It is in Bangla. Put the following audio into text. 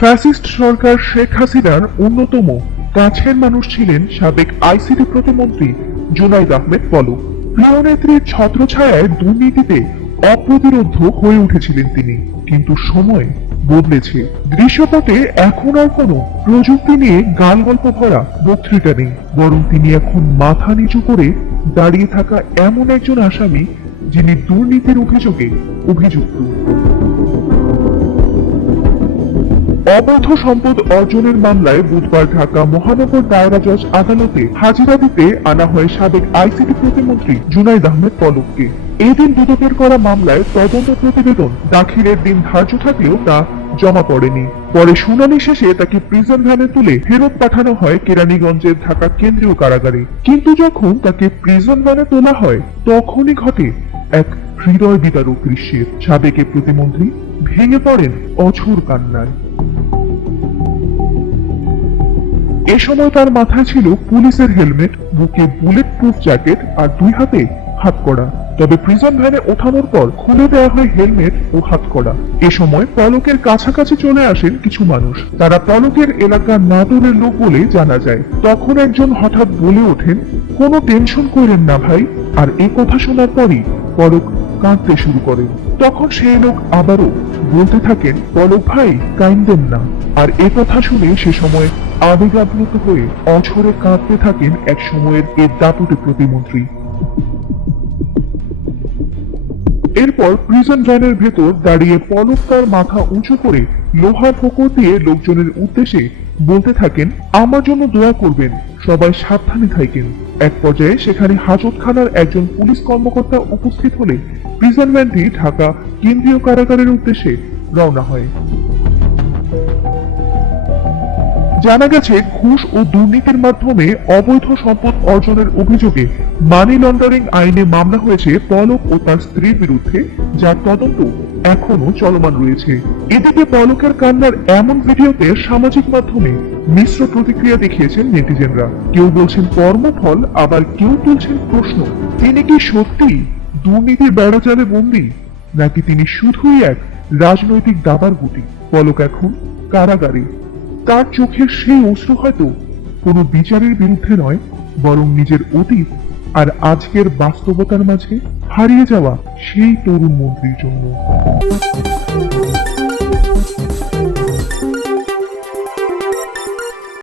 ফ্যাসিস্ট সরকার শেখ হাসিনার অন্যতম কাছের মানুষ ছিলেন সাবেক আইসিটি প্রতিমন্ত্রী জুনাইদ আহমেদ পলক। প্রিয় নেত্রীর ছত্রছায়ায় দুর্নীতিতে অপ্রতিরোধ হয়ে উঠেছিলেন তিনি, কিন্তু সময় বদলেছে। দৃশ্যপটে এখন আর কোনো প্রযুক্তি নিয়ে গাল গল্প ভরা বক্তৃতা নেই, বরং তিনি এখন মাথা নিচু করে দাঁড়িয়ে থাকা এমন একজন আসামি যিনি দুর্নীতির অভিযোগে অভিযুক্ত। অবৈধ সম্পদ অর্জনের মামলায় বুধবার ঢাকা মহানগর দায়রা জজ আদালতে হাজিরা দিতে আনা হয় সাবেক আইসিটি প্রতিমন্ত্রী জুনাইদ আহমেদ পলককে। এদিন দুদকের করা মামলায় তদন্ত প্রতিবেদন দাখিলের দিন ধার্য থাকলেও তা জমা পড়েনি। পরে শুনানি শেষে তাকে প্রিজন ভ্যানে তুলে ফেরত পাঠানো হয় কেরানীগঞ্জের ঢাকা কেন্দ্রীয় কারাগারে। কিন্তু যখন তাকে প্রিজন ভ্যানে তোলা হয় তখনই ঘটে এক হৃদয় বিদারক দৃশ্যের। সাবেক প্রতিমন্ত্রী ভেঙে পড়েন অঝোর কান্নায়। এ সময় তার মাথায় ছিল পুলিশের হেলমেট, বুকে বুলেট প্রুফ জ্যাকেট আর দুই হাতে হাতকড়া। তবে প্রিজন ভ্যানে ওঠানোর পর খুলে দেওয়া হয় হেলমেট ও হাতকড়া। এ সময় পলকের কাছাকাছি চলে আসেন কিছু মানুষ। তারা পলকের এলাকার নাটোরের লোক বলে জানা যায়। তখন একজন হঠাৎ বলে ওঠেন, কোনো টেনশন করেন না ভাই। আর এই কথা শোনার পরই পলক কাঁদতে শুরু করেন। তখন সেই লোক আবারও বলতে থাকেন, পলক ভাই কাঁদেন না। আর এ কথা শুনে সে সময় আবেগাপ্লুত হয়ে অঝরে কাঁদতে থাকেন এক সময়ের এ দাপুটে প্রতিমন্ত্রী। এরপর প্রিজন ভ্যানের ভেতর দাঁড়িয়ে পলক তার মাথা উঁচু করে লোহার ফোকর দিয়ে লোকজনের উদ্দেশ্যে বলতে থাকেন, আমার জন্য দোয়া করবেন, সবাই সাবধানে থাকেন। এক পর্যায়ে সেখানে হাজতখানার একজন পুলিশ কর্মকর্তা উপস্থিত হলে প্রিজন ভ্যানটি ঢাকা কেন্দ্রীয় কারাগারের উদ্দেশ্যে রওনা হয়। জানা গেছে, ঘুষ ও দুর্নীতির মাধ্যমে অবৈধ সম্পদ অর্জনের অভিযোগে মানি লন্ডারিং আইনে মামলা হয়েছে পলক ও তার স্ত্রীর বিরুদ্ধে, যার তদন্ত এখনো চলমান রয়েছে। এদিকে পলকের কান্নার এমন ভিডিওতে সামাজিক মাধ্যমে মিশ্র প্রতিক্রিয়া দেখিয়েছেন নেটিজেনরা। কেউ বলছেন কর্মফল, আবার কেউ তুলছেন প্রশ্ন, তিনি কি সত্যি দুর্নীতির বেড়াজালে বন্দী, নাকি তিনি শুধুই এক রাজনৈতিক দাবার গুটি। পলক এখন কারাগারে। তার চোখের সেই অশ্রু হয়তো কোনো বিচারের বিরুদ্ধে নয়, বরং নিজের অতীত আর আজকের বাস্তবতার মাঝে হারিয়ে যাওয়া সেই তরুণ মন্ত্রীর জন্য।